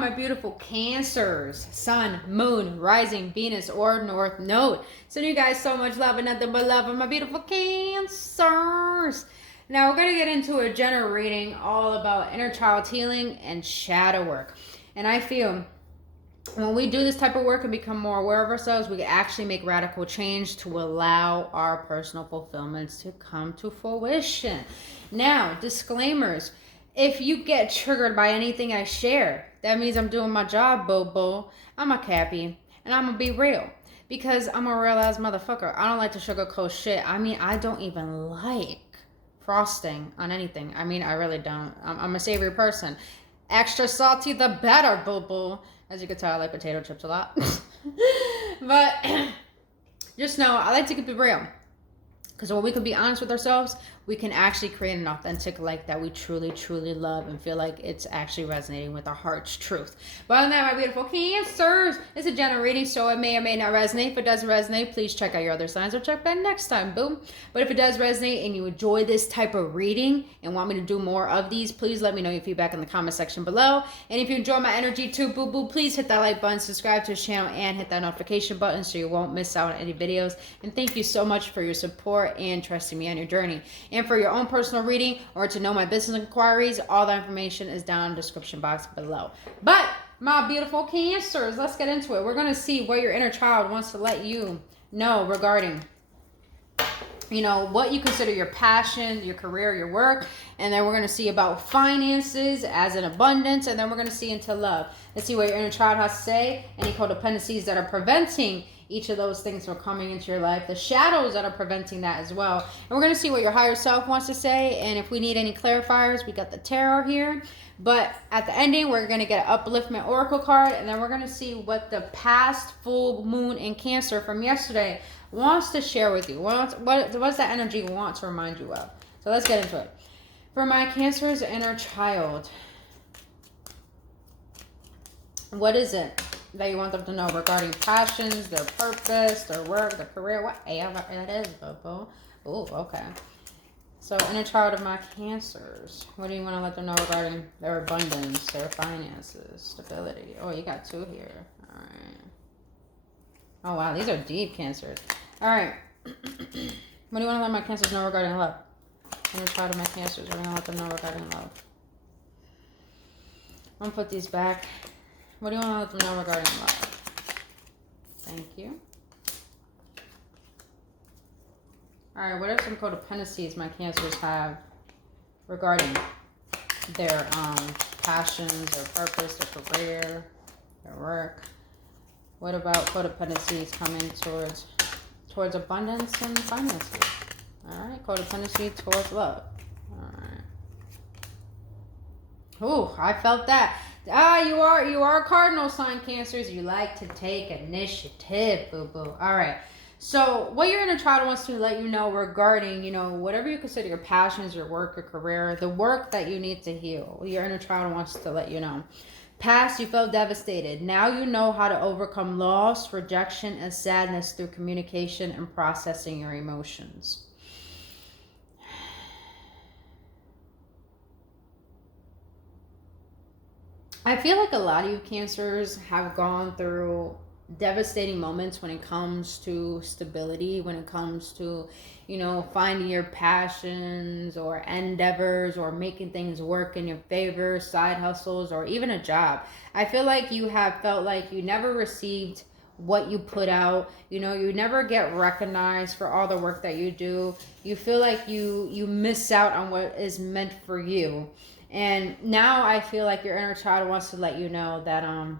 my beautiful Cancers, Sun, Moon, Rising, Venus, or North Node. Sending you guys so much love and nothing but love, my beautiful Cancers. Now we're going to get into a general reading all about inner child healing and shadow work. And I feel when we do this type of work and become more aware of ourselves, we can actually make radical change to allow our personal fulfillments to come to fruition. Now, disclaimers. If you get triggered by anything I share, that means I'm doing my job, boo-boo. I'm a Cappy, and I'm going to be real. Because I'm a real-ass motherfucker. I don't like to sugarcoat shit. I mean, I don't even like frosting on anything. I mean, I really don't. I'm a savory person. Extra salty, the better, boo-boo. As you can tell, I like potato chips a lot. But just know, I like to keep it real. Because when we can be honest with ourselves, we can actually create an authentic life that we truly, truly love and feel like it's actually resonating with our heart's truth. But other than that, my beautiful Cancers, it's a general reading, so it may or may not resonate. If it doesn't resonate, please check out your other signs or check back next time, boom. But if it does resonate and you enjoy this type of reading and want me to do more of these, please let me know your feedback in the comment section below. And if you enjoy my energy too, boo-boo, please hit that like button, subscribe to this channel, and hit that notification button so you won't miss out on any videos. And thank you so much for your support and trusting me on your journey. And for your own personal reading or to know my business inquiries, all that information is down in the description box below. But my beautiful Cancers, let's get into it. We're going to see what your inner child wants to let you know regarding, you know, what you consider your passion, your career, your work. And then we're going to see about finances as in abundance. And then we're going to see into love. Let's see what your inner child has to say. Any codependencies that are preventing each of those things from coming into your life. The shadows that are preventing that as well. And we're going to see what your higher self wants to say. And if we need any clarifiers, we got the tarot here. But at the ending, we're going to get an upliftment oracle card. And then we're going to see what the past full moon in Cancer from yesterday wants to share with you. What's that energy want to remind you of? So let's get into it. For my Cancer's inner child, what is it that you want them to know regarding passions, their purpose, their work, their career, whatever it is, boo-boo? Oh, okay. So, inner child of my Cancers, what do you want to let them know regarding their abundance, their finances, stability? Oh, you got two here. All right. Oh, wow, these are deep Cancers. All right. What do you want to let my Cancers know regarding love? Inner child of my Cancers, what do you want to let them know regarding love? I'm going to put these back. What do you want to let them know regarding love? Thank you. All right, what are some codependencies my Cancers have regarding their passions, their purpose, their career, their work? What about codependencies coming towards abundance and finances? All right, codependency towards love. All right. Oh, I felt that. You are a cardinal sign, Cancers. You like to take initiative, boo-boo. All right. So what your inner child wants to let you know regarding, you know, whatever you consider your passions, your work, your career, the work that you need to heal. Your inner child wants to let you know. Past, you felt devastated. Now you know how to overcome loss, rejection, and sadness through communication and processing your emotions. I feel like a lot of you Cancers have gone through devastating moments when it comes to stability, when it comes to, you know, finding your passions or endeavors or making things work in your favor, side hustles, or even a job. I feel like you have felt like you never received what you put out. You know, you never get recognized for all the work that you do. You feel like you miss out on what is meant for you. And now I feel like your inner child wants to let you know that I'm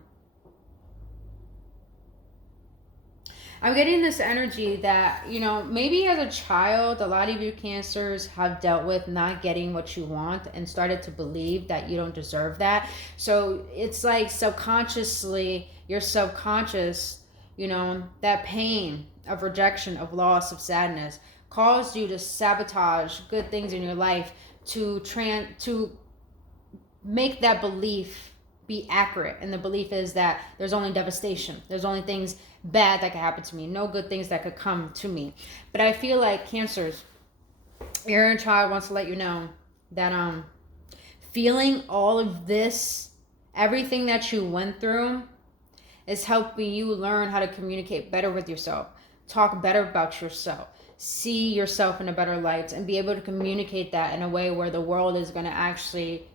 getting this energy that, you know, maybe as a child, a lot of you Cancers have dealt with not getting what you want and started to believe that you don't deserve that. So it's like subconsciously, your subconscious, you know, that pain of rejection, of loss, of sadness caused you to sabotage good things in your life to make that belief be accurate. And the belief is that there's only devastation. There's only things bad that could happen to me. No good things that could come to me. But I feel like Cancers, your inner child wants to let you know that feeling all of this everything that you went through is helping you learn how to communicate better with yourself, talk better about yourself, see yourself in a better light, and be able to communicate that in a way where the world is going to actually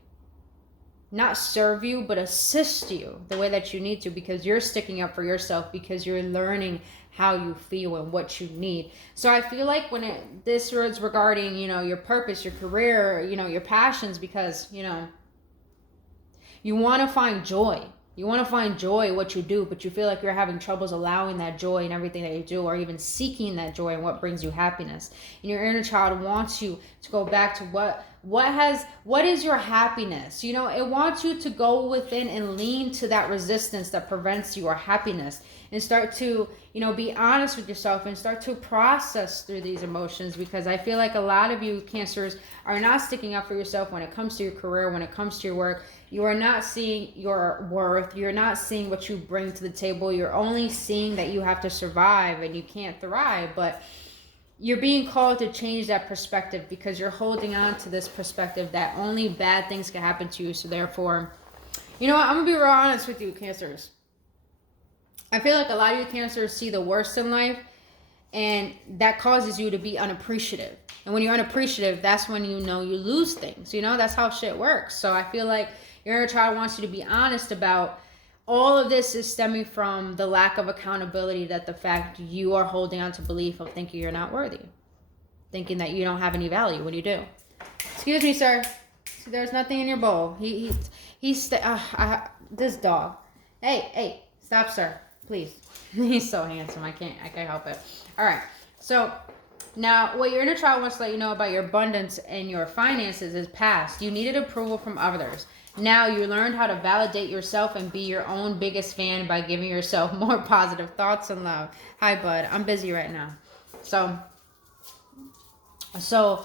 not serve you, but assist you the way that you need to, because you're sticking up for yourself, because you're learning how you feel and what you need. So I feel like when this is regarding, your purpose, your career, your passions, because, you want to find joy. You want to find joy in what you do, but you feel like you're having troubles allowing that joy in everything that you do, or even seeking that joy and what brings you happiness. And your inner child wants you to go back to what is your happiness? It wants you to go within and lean to that resistance that prevents your happiness, and start to, be honest with yourself and start to process through these emotions, because I feel like a lot of you Cancers are not sticking up for yourself when it comes to your career, when it comes to your work. You are not seeing your worth. You're not seeing what you bring to the table. You're only seeing that you have to survive and you can't thrive. But you're being called to change that perspective, because you're holding on to this perspective that only bad things can happen to you. So therefore, I'm going to be real honest with you, Cancers. I feel like a lot of you Cancers see the worst in life, and that causes you to be unappreciative. And when you're unappreciative, that's when you lose things. That's how shit works. So I feel like your inner child wants you to be honest about all of this is stemming from the lack of accountability, that the fact you are holding on to belief of thinking you're not worthy, thinking that you don't have any value when you do. Excuse me, sir. There's nothing in your bowl. This dog. Hey, stop, sir. Please. He's so handsome. I can't help it. All right. So now what your inner child wants to let you know about your abundance and your finances is past. You needed approval from others. Now you learned how to validate yourself and be your own biggest fan by giving yourself more positive thoughts and love. Hi, bud. I'm busy right now. So I'm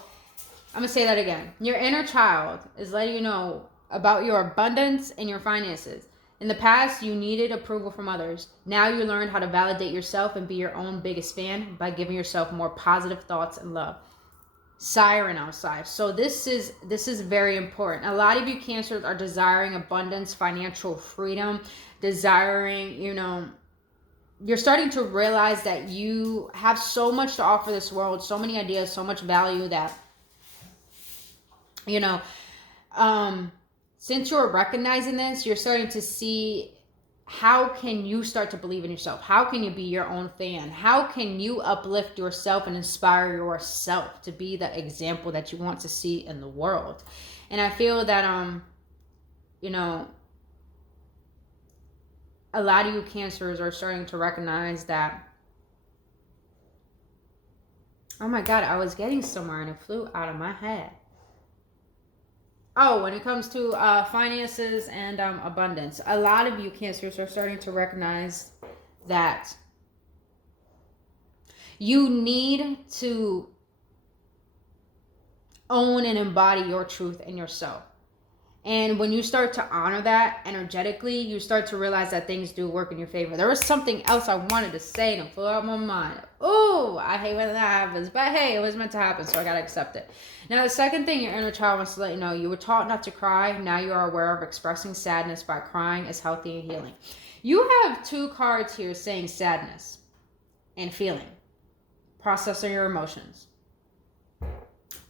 going to say that again. Your inner child is letting you know about your abundance and your finances. In the past, you needed approval from others. Now you learned how to validate yourself and be your own biggest fan by giving yourself more positive thoughts and love. Siren outside. So this is very important. A lot of you Cancers are desiring abundance, financial freedom, desiring, you're starting to realize that you have so much to offer this world, so many ideas, so much value that, since you're recognizing this, you're starting to see how can you start to believe in yourself? How can you be your own fan? How can you uplift yourself and inspire yourself to be the example that you want to see in the world? And I feel that, a lot of you Cancers are starting to recognize that, oh my God, I was getting somewhere and it flew out of my head. Oh, when it comes to finances and abundance, a lot of you Cancers are starting to recognize that you need to own and embody your truth in yourself. And when you start to honor that energetically, you start to realize that things do work in your favor. There was something else I wanted to say and it flew out of my mind. Oh, I hate when that happens. But hey, it was meant to happen, so I got to accept it. Now, the second thing your inner child wants to let you know, you were taught not to cry. Now you are aware of expressing sadness by crying is healthy and healing. You have two cards here saying sadness and feeling. Processing your emotions.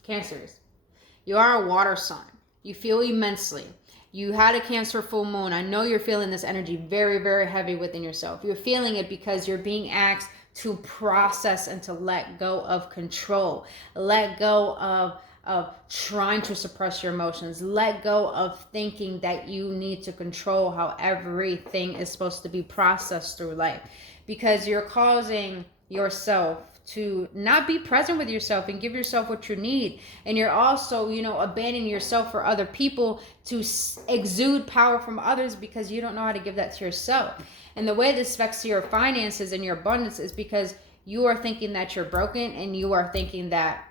Cancers. You are a water sign. You feel immensely. You had a Cancer full moon. I know you're feeling this energy very, very heavy within yourself. You're feeling it because you're being asked to process and to let go of control. Let go of trying to suppress your emotions. Let go of thinking that you need to control how everything is supposed to be processed through life. Because you're causing yourself to not be present with yourself and give yourself what you need. And you're also, abandoning yourself for other people to exude power from others because you don't know how to give that to yourself. And the way this affects your finances and your abundance is because you are thinking that you're broken, and you are thinking that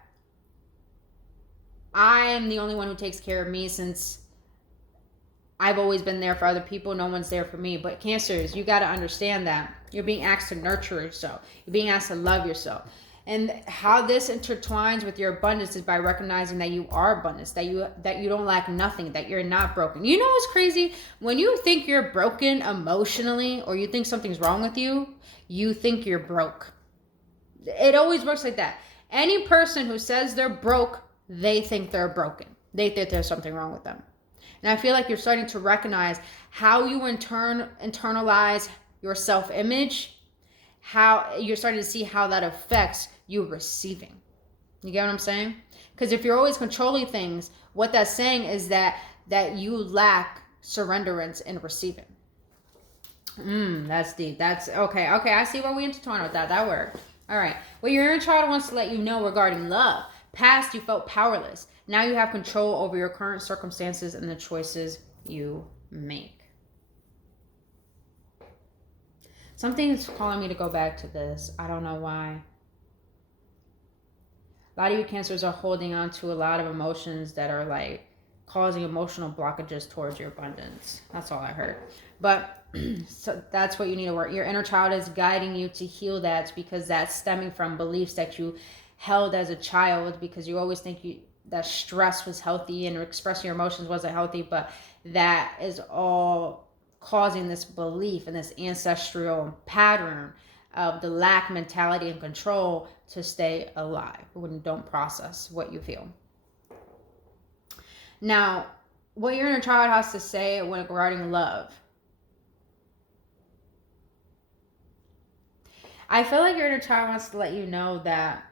I'm the only one who takes care of me since I've always been there for other people. No one's there for me. But Cancers, you got to understand that you're being asked to nurture yourself. You're being asked to love yourself. And how this intertwines with your abundance is by recognizing that you are abundance, that you don't lack nothing, that you're not broken. You know what's crazy? When you think you're broken emotionally, or you think something's wrong with you, you think you're broke. It always works like that. Any person who says they're broke, they think they're broken. They think there's something wrong with them. And I feel like you're starting to recognize how you internalize your self-image, how you're starting to see how that affects you receiving. You get what I'm saying? Because if you're always controlling things, what that's saying is that you lack surrenderance in receiving. That's deep. That's okay. I see where we intertwine with that. That worked. All right. What your inner child wants to let you know regarding love. Past, you felt powerless. Now you have control over your current circumstances and the choices you make. Something's calling me to go back to this. I don't know why. A lot of you Cancers are holding on to a lot of emotions that are like causing emotional blockages towards your abundance. That's all I heard. But so that's what you need to work. Your inner child is guiding you to heal that, because that's stemming from beliefs that you held as a child, because you always think that stress was healthy and expressing your emotions wasn't healthy, but that is all causing this belief and this ancestral pattern of the lack mentality and control to stay alive when you don't process what you feel. Now, what your inner child has to say when regarding love. I feel like your inner child wants to let you know that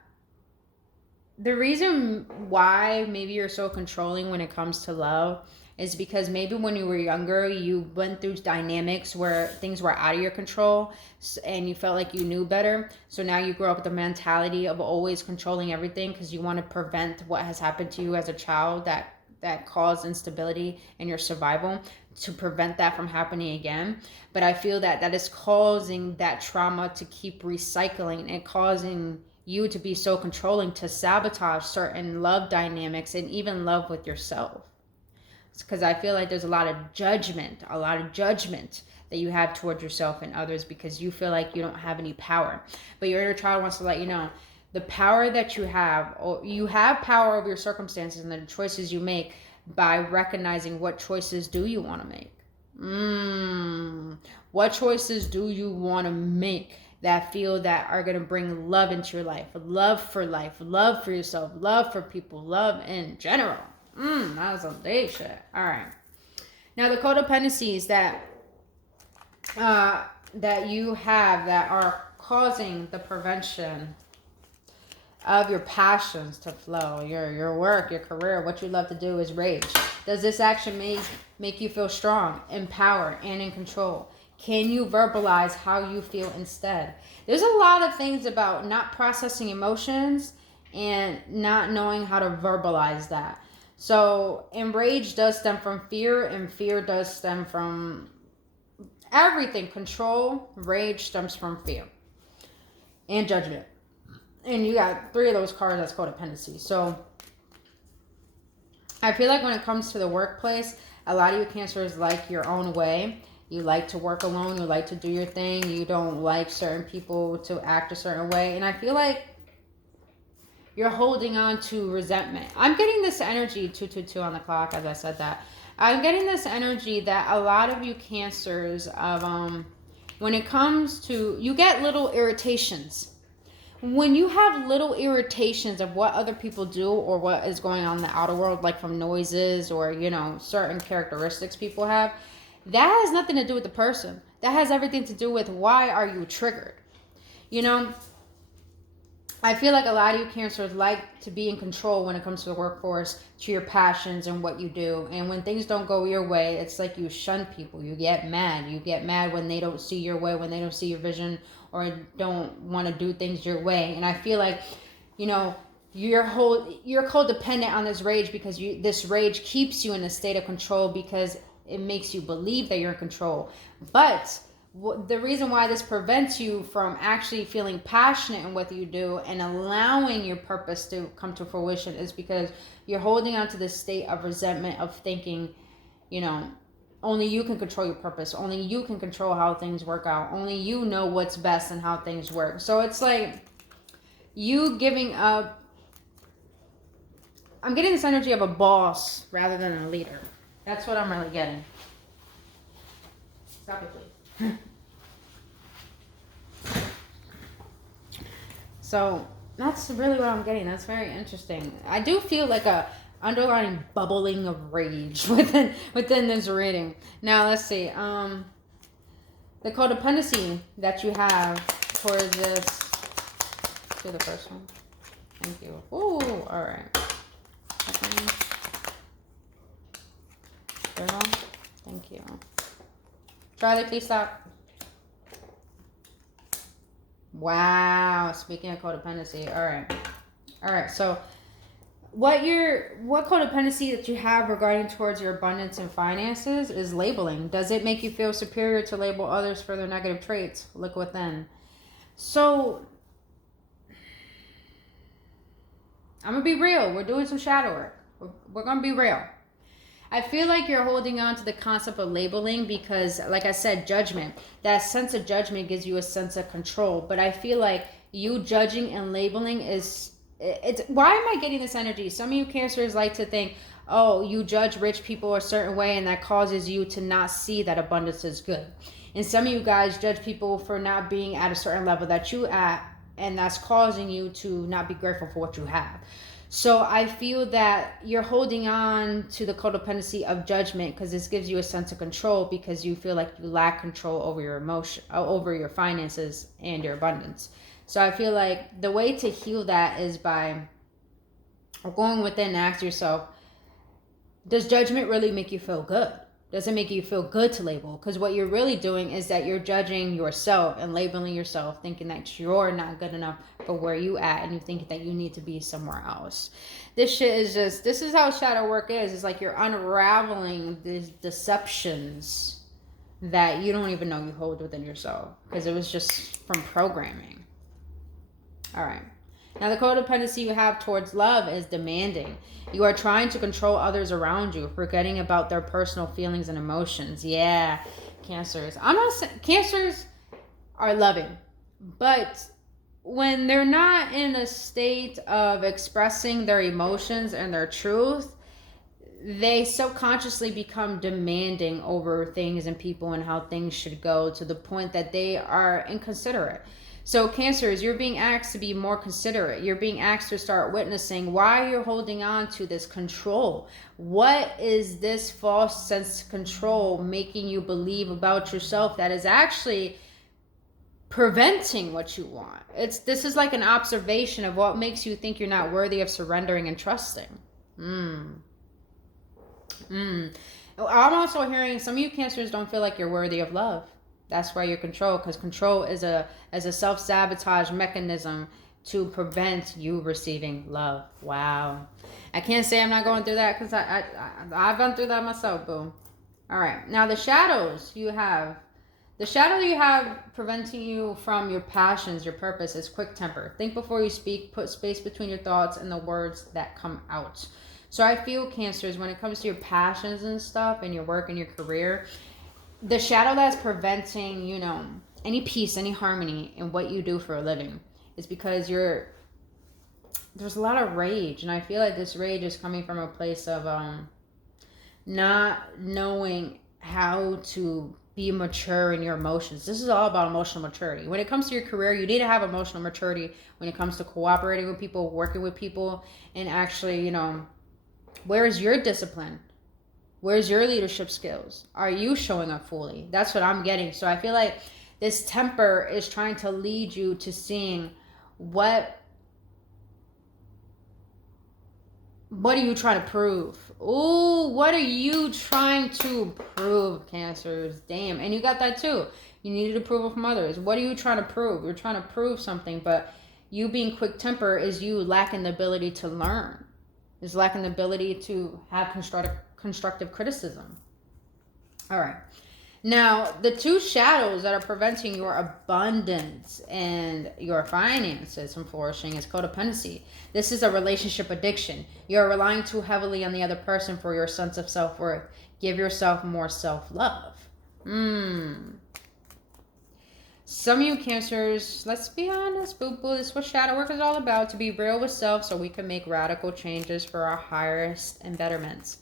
the reason why maybe you're so controlling when it comes to love is because maybe when you were younger, you went through dynamics where things were out of your control and you felt like you knew better. So now you grow up with the mentality of always controlling everything because you want to prevent what has happened to you as a child that caused instability in your survival, to prevent that from happening again. But I feel that is causing that trauma to keep recycling and causing you to be so controlling, to sabotage certain love dynamics and even love with yourself. Because I feel like there's a lot of judgment that you have towards yourself and others because you feel like you don't have any power. But your inner child wants to let you know the power that you have, or you have power over your circumstances and the choices you make by recognizing what choices do you want to make. What choices do you want to make that feel that are going to bring love into your life, love for yourself, love for people, love in general. That was some big shit. All right. Now the codependencies that you have that are causing the prevention of your passions to flow, your work, your career, what you love to do is rage. Does this action make you feel strong, empowered, and in control? Can you verbalize how you feel instead? There's a lot of things about not processing emotions and not knowing how to verbalize that. So, and rage does stem from fear, and fear does stem from everything. Control, rage stems from fear and judgment. And you got 3 of those cards that's codependency. So, I feel like when it comes to the workplace, a lot of you Cancers like your own way. You like to work alone. You like to do your thing. You don't like certain people to act a certain way. And I feel like you're holding on to resentment. I'm getting this energy, 222 on the clock, as I said that. I'm getting this energy that a lot of you Cancers of, when it comes to, you get little irritations. When you have little irritations of what other people do or what is going on in the outer world, like from noises or, certain characteristics people have, that has nothing to do with the person. That has everything to do with why are you triggered. I feel like a lot of you Cancers like to be in control when it comes to the workforce, to your passions and what you do. And when things don't go your way, it's like you shun people. You get mad. You get mad when they don't see your way, when they don't see your vision or don't want to do things your way. And I feel like, you're codependent on this rage because this rage keeps you in a state of control because it makes you believe that you're in control. But the reason why this prevents you from actually feeling passionate in what you do and allowing your purpose to come to fruition is because you're holding on to this state of resentment of thinking, only you can control your purpose. Only you can control how things work out. Only you know what's best and how things work. So it's like you giving up. I'm getting this energy of a boss rather than a leader. That's what I'm really getting. Stop it, please. So that's really what I'm getting. That's very interesting. I do feel like a underlying bubbling of rage within this reading. Now let's see. The codependency that you have towards this. Do the first one. Thank you. Ooh, all right. Second. Third one. Thank you. Charlie, please stop. Wow. Speaking of codependency. All right. All right. So what codependency that you have regarding towards your abundance and finances is labeling. Does it make you feel superior to label others for their negative traits? Look within. So I'm going to be real. We're doing some shadow work. We're going to be real. I feel like you're holding on to the concept of labeling because, like I said, judgment. That sense of judgment gives you a sense of control. But I feel like you judging and labeling is... why am I getting this energy? Some of you Cancers like to think, oh, you judge rich people a certain way and that causes you to not see that abundance is good. And some of you guys judge people for not being at a certain level that you at, and that's causing you to not be grateful for what you have. So I feel that you're holding on to the codependency of judgment because this gives you a sense of control because you feel like you lack control over your emotion, over your finances and your abundance. So I feel like the way to heal that is by going within and ask yourself, does judgment really make you feel good? Does it make you feel good to label? Because what you're really doing is that you're judging yourself and labeling yourself, thinking that you're not good enough for where you at, and you think that you need to be somewhere else. This shit is just, this is how shadow work is. It's like you're unraveling these deceptions that you don't even know you hold within yourself because it was just from programming. All right. Now, the codependency you have towards love is demanding. You are trying to control others around you, forgetting about their personal feelings and emotions. Yeah, Cancers. I'm not saying Cancers are loving, but when they're not in a state of expressing their emotions and their truth, they subconsciously become demanding over things and people and how things should go to the point that they are inconsiderate. So Cancers, you're being asked to be more considerate. You're being asked to start witnessing why you're holding on to this control. What is this false sense of control making you believe about yourself that is actually preventing what you want? This is like an observation of what makes you think you're not worthy of surrendering and trusting. I'm also hearing some of you Cancers don't feel like you're worthy of love. That's why you're control, because control is a self-sabotage mechanism to prevent you receiving love. Wow. I can't say I'm not going through that because I've gone through that myself, boo. All right. Now the shadows you have. The shadow you have preventing you from your passions, your purpose is quick temper. Think before you speak. Put space between your thoughts and the words that come out. So I feel Cancers, when it comes to your passions and stuff and your work and your career, the shadow that's preventing, any peace, any harmony in what you do for a living is because there's a lot of rage. And I feel like this rage is coming from a place of not knowing how to be mature in your emotions. This is all about emotional maturity. When it comes to your career, you need to have emotional maturity when it comes to cooperating with people, working with people, and actually, where is your discipline? Where's your leadership skills? Are you showing up fully? That's what I'm getting. So I feel like this temper is trying to lead you to seeing what are you trying to prove? Ooh, what are you trying to prove, Cancers? Damn. And you got that too. You needed approval from others. What are you trying to prove? You're trying to prove something, but you being quick temper is you lacking the ability to learn. Is lacking the ability to have constructive criticism. All right. Now, the two shadows that are preventing your abundance and your finances from flourishing is codependency. This is a relationship addiction. You're relying too heavily on the other person for your sense of self-worth. Give yourself more self-love. Some of you Cancers, let's be honest, boo-boo, this is what shadow work is all about, to be real with self so we can make radical changes for our highest and betterments.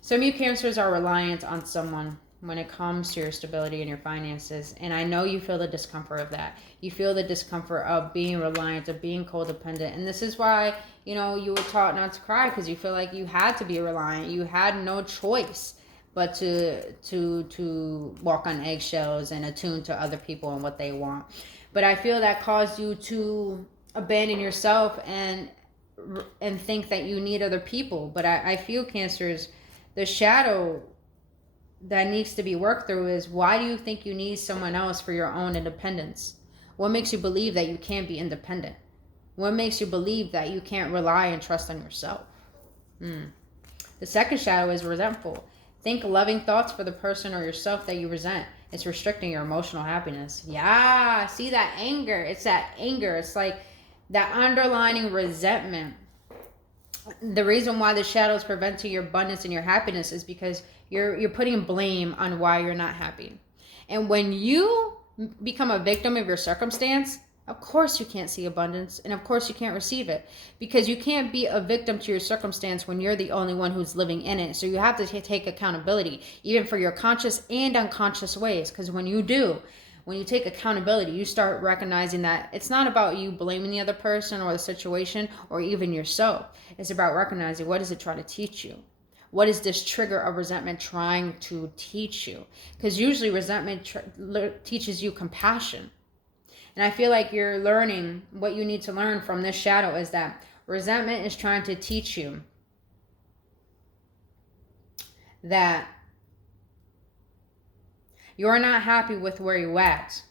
Some of you Cancers are reliant on someone when it comes to your stability and your finances. And I know you feel the discomfort of that. You feel the discomfort of being reliant, of being codependent. And this is why, you were taught not to cry, because you feel like you had to be reliant. You had no choice but to walk on eggshells and attune to other people and what they want. But I feel that caused you to abandon yourself and think that you need other people. But I feel, Cancers, the shadow that needs to be worked through is, why do you think you need someone else for your own independence? What makes you believe that you can't be independent? What makes you believe that you can't rely and trust on yourself? The second shadow is resentful. Think loving thoughts for the person or yourself that you resent. It's restricting your emotional happiness. Yeah, see that anger. It's that anger. It's like that underlining resentment. The reason why the shadow is preventing your abundance and your happiness is because you're putting blame on why you're not happy. And when you become a victim of your circumstance, of course you can't see abundance, and of course you can't receive it, because you can't be a victim to your circumstance when you're the only one who's living in it. So you have to take accountability, even for your conscious and unconscious ways, because when you take accountability, you start recognizing that it's not about you blaming the other person or the situation or even yourself. It's about recognizing, what does it try to teach you? What is this trigger of resentment trying to teach you? Because usually resentment teaches you compassion. And I feel like you're learning what you need to learn from this shadow is that resentment is trying to teach you that you're not happy with where you're at.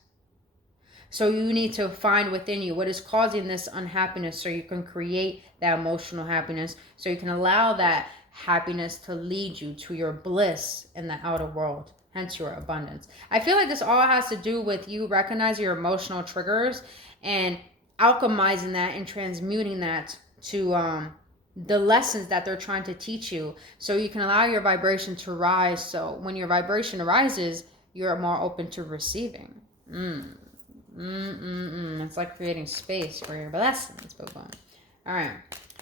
So you need to find within you what is causing this unhappiness, so you can create that emotional happiness, so you can allow that happiness to lead you to your bliss in the outer world, hence your abundance. I feel like this all has to do with you recognizing your emotional triggers and alchemizing that and transmuting that to the lessons that they're trying to teach you, so you can allow your vibration to rise. So when your vibration rises, you're more open to receiving. It's like creating space for your blessings. All right.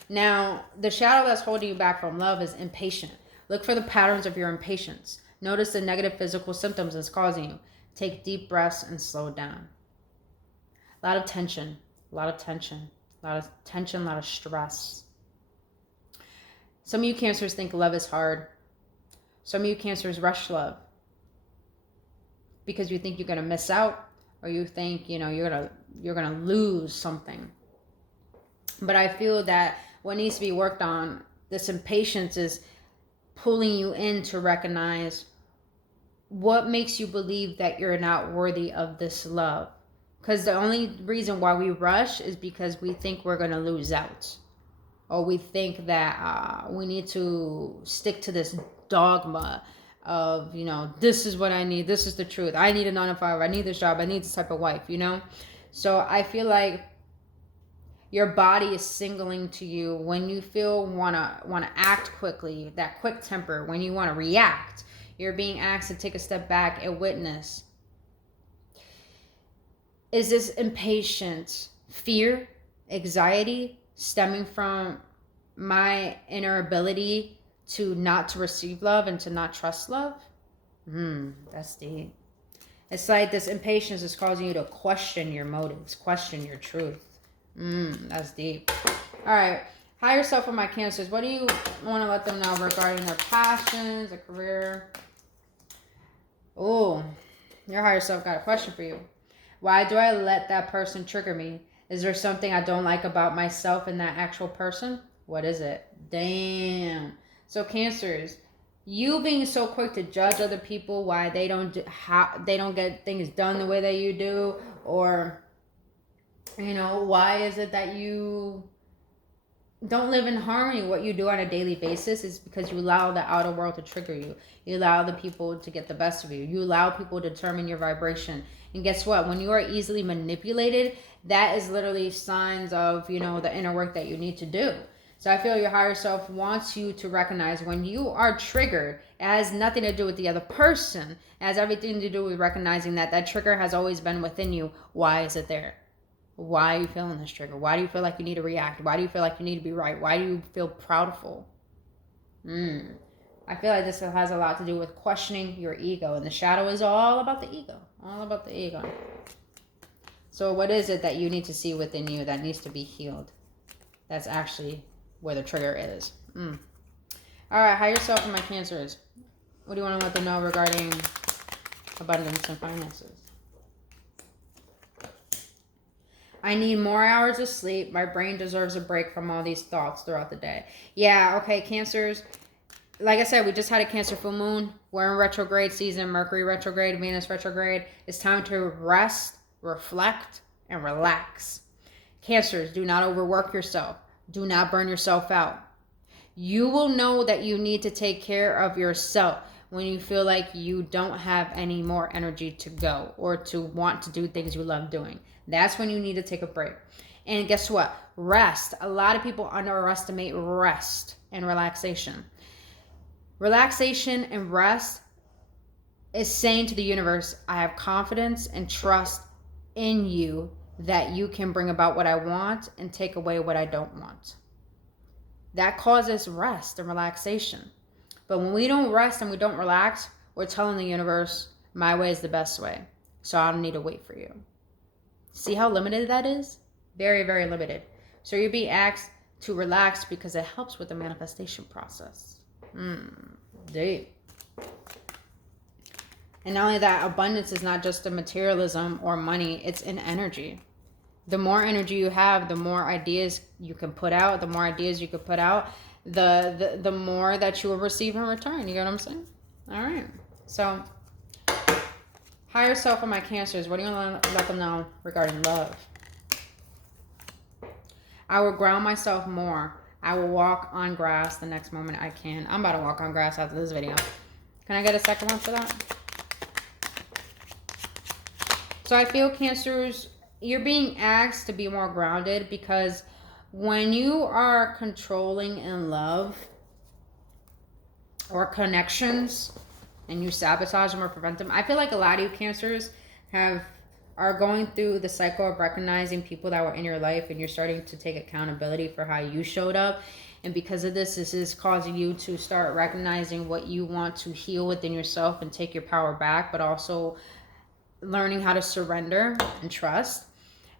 Now, the shadow that's holding you back from love is impatient. Look for the patterns of your impatience. Notice the negative physical symptoms it's causing you. Take deep breaths and slow down. A lot of tension, a lot of stress. Some of you Cancers think love is hard. Some of you Cancers rush love because you think you're going to miss out, or you think, you're going to lose something. But I feel that what needs to be worked on, this impatience, is pulling you in to recognize what makes you believe that you're not worthy of this love. Because the only reason why we rush is because we think we're going to lose out. Or we think that we need to stick to this dogma of, this is what I need. This is the truth. I need a 9 to 5. I need this job. I need this type of wife, So I feel like your body is signaling to you when you feel want to act quickly, that quick temper, when you want to react. You're being asked to take a step back and witness. Is this impatience fear, anxiety, stemming from my inner ability to not to receive love and to not trust love? That's deep. It's like this impatience is causing you to question your motives, question your truth. That's deep. All right. Higher self of my Cancers. What do you want to let them know regarding their passions, their career? Oh, your higher self got a question for you. Why do I let that person trigger me? Is there something I don't like about myself and that actual person? What is it? Damn. So Cancers, you being so quick to judge other people, why they don't get things done the way that you do, or why is it that you don't live in harmony with what you do on a daily basis? Is because you allow the outer world to trigger you. You allow the people to get the best of you. You allow people to determine your vibration. And guess what? When you are easily manipulated, that is literally signs of, the inner work that you need to do. So I feel your higher self wants you to recognize when you are triggered, it has nothing to do with the other person. It has everything to do with recognizing that that trigger has always been within you. Why is it there? Why are you feeling this trigger? Why do you feel like you need to react? Why do you feel like you need to be right? Why do you feel proudful? I feel like this has a lot to do with questioning your ego. And the shadow is all about the ego. All about the ego. So what is it that you need to see within you that needs to be healed? That's actually where the trigger is. All right, higher self and my Cancers. What do you want to let them know regarding abundance and finances? I need more hours of sleep. My brain deserves a break from all these thoughts throughout the day. Yeah, okay, Cancers. Like I said, we just had a Cancer full moon. We're in retrograde season, Mercury retrograde, Venus retrograde. It's time to rest, reflect, and relax. Cancers, do not overwork yourself. Do not burn yourself out. You will know that you need to take care of yourself when you feel like you don't have any more energy to go or to want to do things you love doing. That's when you need to take a break. And guess what? Rest. A lot of people underestimate rest and relaxation. Relaxation and rest is saying to the universe, I have confidence and trust in you that you can bring about what I want and take away what I don't want. That causes rest and relaxation. But when we don't rest and we don't relax, we're telling the universe, my way is the best way. So I don't need to wait for you. See how limited that is? Very, very limited. So you're being asked to relax because it helps with the manifestation process. Deep. And not only that, abundance is not just a materialism or money, it's in energy. The more energy you have, the more ideas you can put out. The more ideas you can put out, the more that you will receive in return. You get what I'm saying? All right. So, higher self of my Cancers, what do you want to let them know regarding love? I will ground myself more. I will walk on grass the next moment I can. I'm about to walk on grass after this video. Can I get a second one for that? So I feel, Cancers, you're being asked to be more grounded because when you are controlling in love or connections and you sabotage them or prevent them, I feel like a lot of you Cancers are going through the cycle of recognizing people that were in your life and you're starting to take accountability for how you showed up. And because of this is causing you to start recognizing what you want to heal within yourself and take your power back, but also learning how to surrender and trust.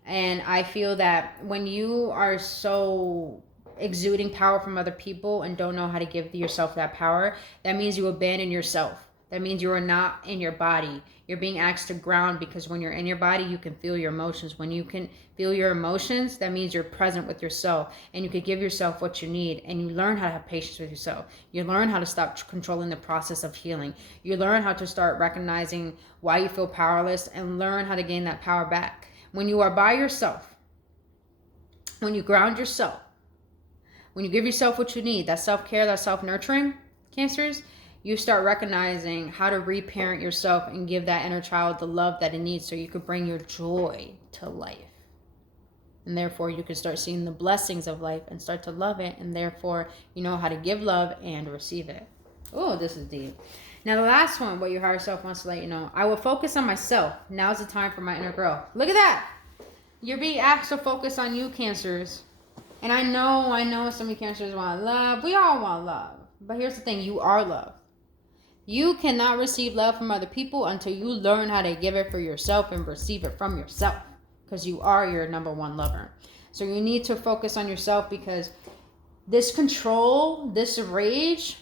And I feel that when you are so exuding power from other people and don't know how to give yourself that power, that means you abandon yourself. That means you are not in your body. You're being asked to ground because when you're in your body, you can feel your emotions. When you can feel your emotions, that means you're present with yourself and you can give yourself what you need, and you learn how to have patience with yourself. You learn how to stop controlling the process of healing. You learn how to start recognizing why you feel powerless and learn how to gain that power back. When you are by yourself, when you ground yourself, when you give yourself what you need, that self-care, that self-nurturing, Cancers, you start recognizing how to reparent yourself and give that inner child the love that it needs so you could bring your joy to life. And therefore, you can start seeing the blessings of life and start to love it. And therefore, you know how to give love and receive it. Oh, this is deep. Now, the last one, what your higher self wants to let you know. I will focus on myself. Now's the time for my inner growth. Look at that. You're being asked to focus on you, Cancers. And I know some of you Cancers want love. We all want love. But here's the thing. You are love. You cannot receive love from other people until you learn how to give it for yourself and receive it from yourself, because you are your number one lover. So you need to focus on yourself, because this control, this rage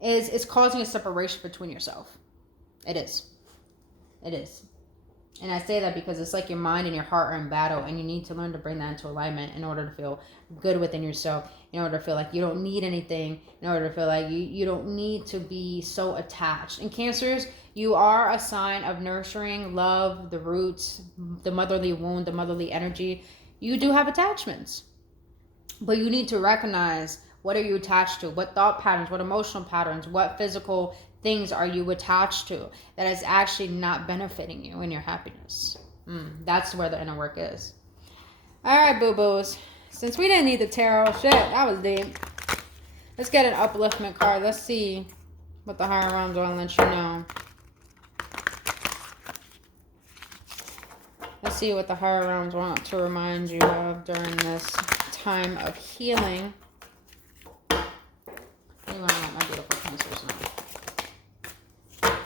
is causing a separation between yourself. It is. And I say that because it's like your mind and your heart are in battle, and you need to learn to bring that into alignment in order to feel good within yourself, in order to feel like you don't need anything, in order to feel like you don't need to be so attached. And Cancers, you are a sign of nurturing, love, the roots, the motherly wound, the motherly energy. You do have attachments, but you need to recognize, what are you attached to? What thought patterns, what emotional patterns, what physical things are you attached to that is actually not benefiting you in your happiness? That's where the inner work is. All right, boo-boos. Since we didn't need the tarot, shit, that was deep. Let's get an upliftment card. Let's see what the higher realms want to let you know. Let's see what the higher realms want to remind you of during this time of healing. You learn about my beautiful Cancers now.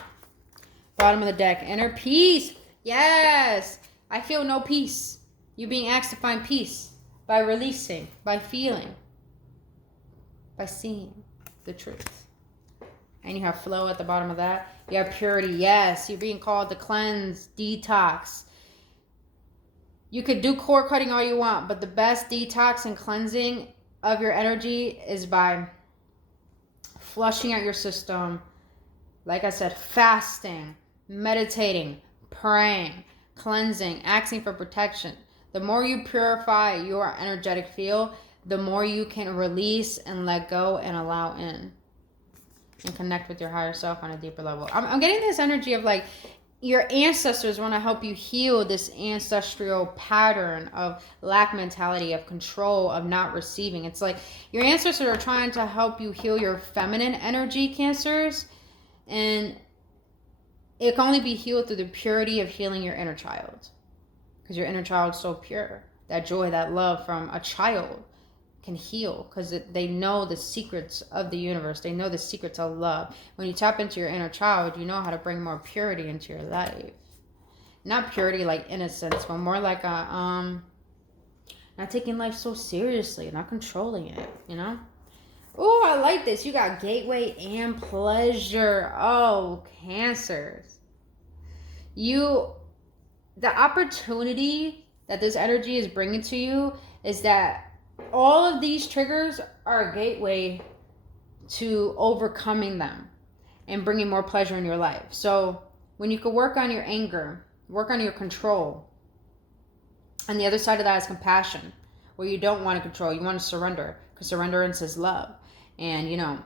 Bottom of the deck, inner peace. Yes, I feel no peace. You being asked to find peace by releasing, by feeling, by seeing the truth. And you have flow at the bottom of that. You have purity. Yes, you're being called to cleanse, detox. You could do core cutting all you want, but the best detox and cleansing of your energy is by flushing out your system. Like I said, fasting, meditating, praying, cleansing, asking for protection. The more you purify your energetic field, the more you can release and let go and allow in and connect with your higher self on a deeper level. I'm getting this energy of like your ancestors want to help you heal this ancestral pattern of lack mentality, of control, of not receiving. It's like your ancestors are trying to help you heal your feminine energy, Cancers, and it can only be healed through the purity of healing your inner child, because your inner child is so pure. That joy, that love from a child can heal, because they know the secrets of the universe. They know the secrets of love. When you tap into your inner child, you know how to bring more purity into your life. Not purity like innocence, but more like a not taking life so seriously, not controlling it, you know? Oh, I like this. You got gateway and pleasure. Oh, Cancers. The opportunity that this energy is bringing to you is that all of these triggers are a gateway to overcoming them and bringing more pleasure in your life. So when you can work on your anger, work on your control, and the other side of that is compassion, where you don't want to control, you want to surrender, because surrenderance is love. And, you know,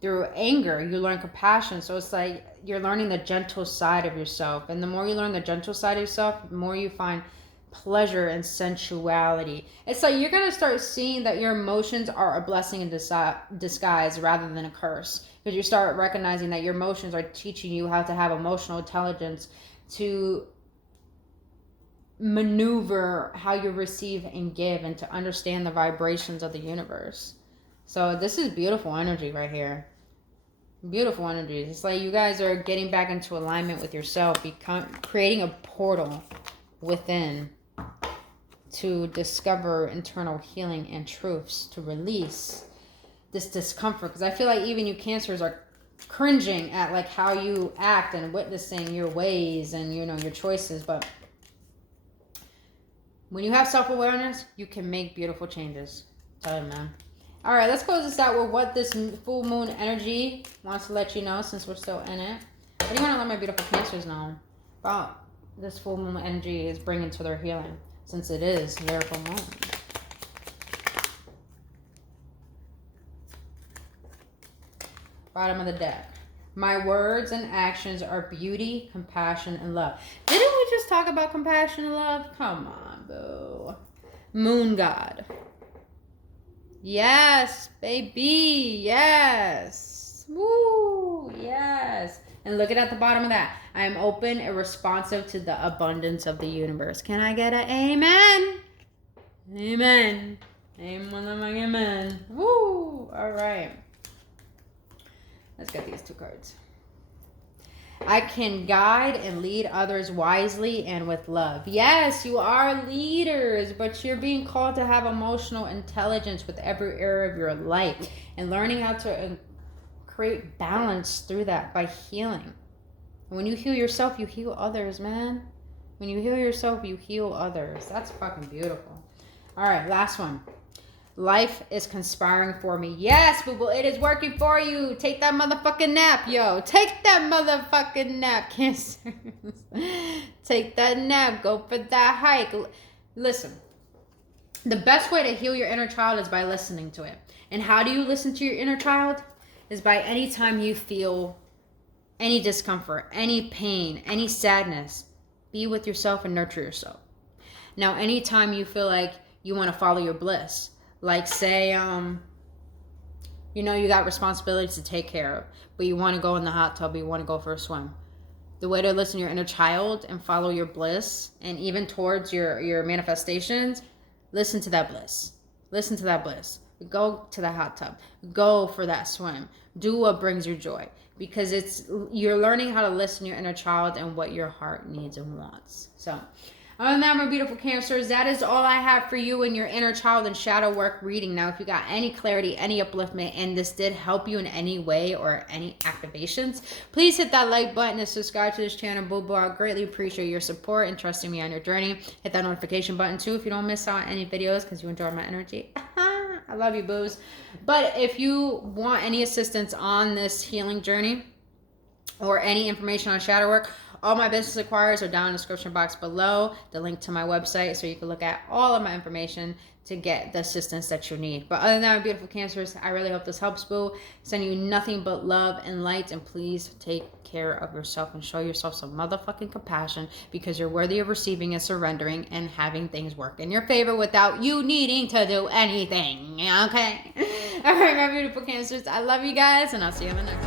through anger, you learn compassion. So it's like you're learning the gentle side of yourself. And the more you learn the gentle side of yourself, the more you find pleasure and sensuality. It's like you're going to start seeing that your emotions are a blessing in disguise rather than a curse. Because you start recognizing that your emotions are teaching you how to have emotional intelligence, to maneuver how you receive and give, and to understand the vibrations of the universe. So this is beautiful energy right here. Beautiful energy. It's like you guys are getting back into alignment with yourself, creating a portal within to discover internal healing and truths, to release this discomfort. Because I feel like even you Cancers are cringing at like how you act and witnessing your ways and, you know, your choices. But when you have self-awareness, you can make beautiful changes. Tell you, man. All right, let's close this out with what this full moon energy wants to let you know, since we're still in it. What do you want to let my beautiful Cancers know about this full moon energy is bringing to their healing, since it is their full moon? Bottom of the deck. My words and actions are beauty, compassion, and love. Didn't we just talk about compassion and love? Come on, boo. Moon God. Yes, baby. Yes. Woo. Yes. And look at the bottom of that. I am open and responsive to the abundance of the universe. Can I get an amen? Amen. Amen. Woo. All right. Let's get these two cards. I can guide and lead others wisely and with love. Yes, you are leaders, but you're being called to have emotional intelligence with every area of your life, and learning how to create balance through that by healing. And when you heal yourself, you heal others, man. When you heal yourself, you heal others. That's fucking beautiful. All right, last one. Life is conspiring for me. Yes, boo-boo, it is working for you. Take that motherfucking nap, yo. Take that motherfucking nap, Cancers. Take that nap. Go for that hike. Listen, the best way to heal your inner child is by listening to it. And how do you listen to your inner child? Is by any time you feel any discomfort, any pain, any sadness, be with yourself and nurture yourself. Now, anytime you feel like you want to follow your bliss. Like say, you know, you got responsibilities to take care of, but you want to go in the hot tub, but you want to go for a swim. The way to listen to your inner child and follow your bliss, and even towards your manifestations, listen to that bliss. Listen to that bliss. Go to the hot tub. Go for that swim. Do what brings you joy. Because you're learning how to listen to your inner child and what your heart needs and wants. So, other than that, my beautiful Cancers, that is all I have for you in your inner child and shadow work reading. Now, if you got any clarity, any upliftment, and this did help you in any way or any activations, please hit that like button and subscribe to this channel, boo boo. I greatly appreciate your support and trusting me on your journey. Hit that notification button too if you don't miss out on any videos because you enjoy my energy. I love you, boos. But if you want any assistance on this healing journey or any information on shadow work, all my business acquires are down in the description box below. The link to my website so you can look at all of my information to get the assistance that you need. But other than that, my beautiful Cancers, I really hope this helps, boo. Sending you nothing but love and light, and please take care of yourself and show yourself some motherfucking compassion, because you're worthy of receiving and surrendering and having things work in your favor without you needing to do anything. Okay? All right, my beautiful Cancers, I love you guys, and I'll see you in the next one.